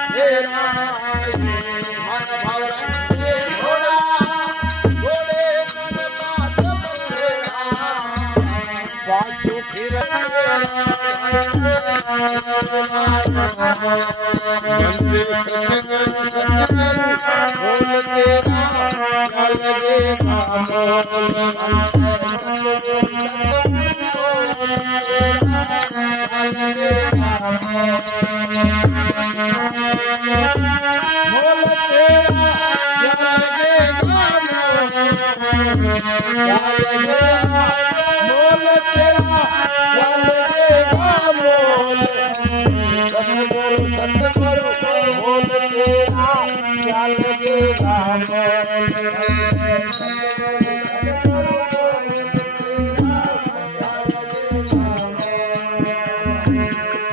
तेरा हर भवरंगे घोड़ा घोड़े मन बात तेरा पाछू फिर मंदिर सतगुरु बोल तेरा चल गे बोल तेरा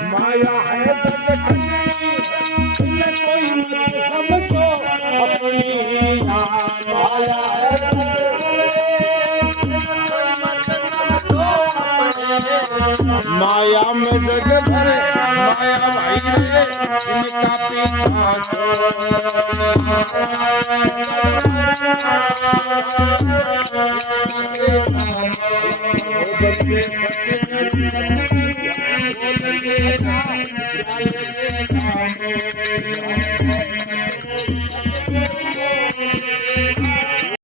माया है कोई मत समझो अपनी माया है माया में जग भरे माया भाई रे इनका पीछा छोड़